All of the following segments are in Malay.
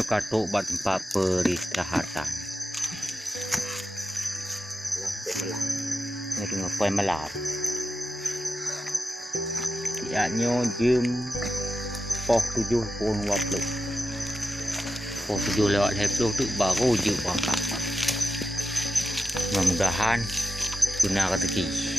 Nyo kartu buat tempat peristirahatan. Ini ngapain melap? Ya nyo jam poh 7 pun 20. Poh 7 lewat 20 tu baru je berangkat. Mudah-mudahan guna rezeki.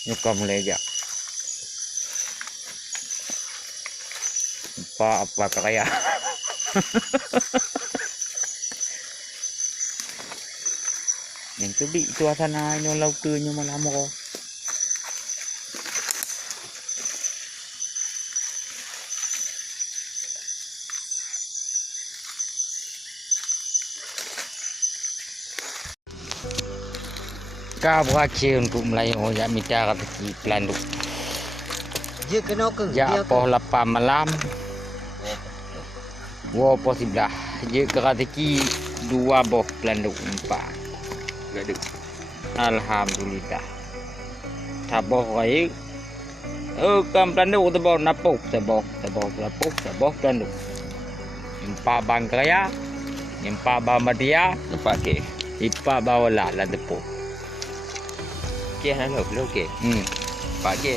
Nyuka mulai aja. Apa kaya? Yang tu bi tu asana nyo lau ke nyo malam ko. Kau beracun untuk Melayu yang minta kata Peulandok. Dia kena ke? Ya poh 8 malam. Wo poh 11. Dia kata ki 2 boh Peulandok 4. Gaduh. Alhamdulillah. Taboh raya. Kan Peulandok taboh napuk taboh Peulandok. 4 bang kerja. 4 bang media. 4 ke. 4 bawa lah tepuk. Okey, halo, okey. Hmm. Pagi.